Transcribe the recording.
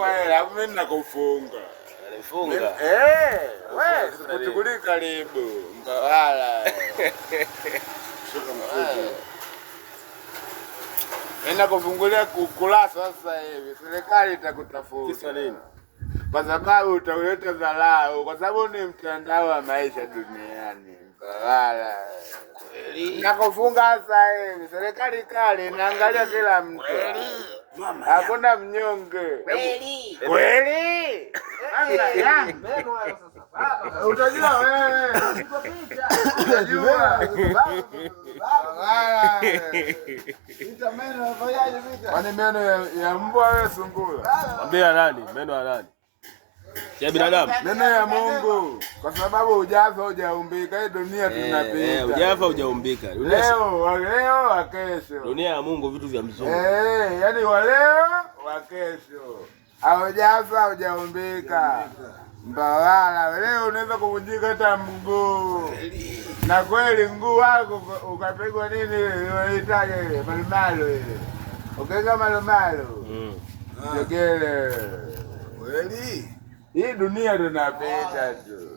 kwa hela, mimi ninakufunga. Nifunga. Wewe sikuchukulia karibu. Mbawala. Shuka mfuko. Ninakufungulia ukurasa sasa hivi. Serikali itakutafuta. Kisa nini? Kwa sababu utauleta dharau, kwa sababu ni mtandao wa maisha duniani. Mbawala. Nakufunga sasa hivi. Serikali kali inaangalia kila mtu. Hakuna mnyonge. Kweli? Utajua wewe. Utajua. Kwani meno ya mbwa wewe sungura? Mwambia nani? Meno ya nani? Ya binadamu. Meno ya Mungu. Kwa sababu hujafa hujaumbika, hii dunia tunapita. Hujafa hujaumbika. Leo wa kesho. Dunia ya Mungu vitu vya mzungu. Yaani wa leo wa kesho. Haujafa hujaumbika. Mbawala, leo unaweza kuvunjika hata mguu. Na kweli mguu wako ukapigwa nini unahitaji ile malumalo ile. Ukaweka malumalo. Jogele. Kweli? Hii dunia tunapita tu.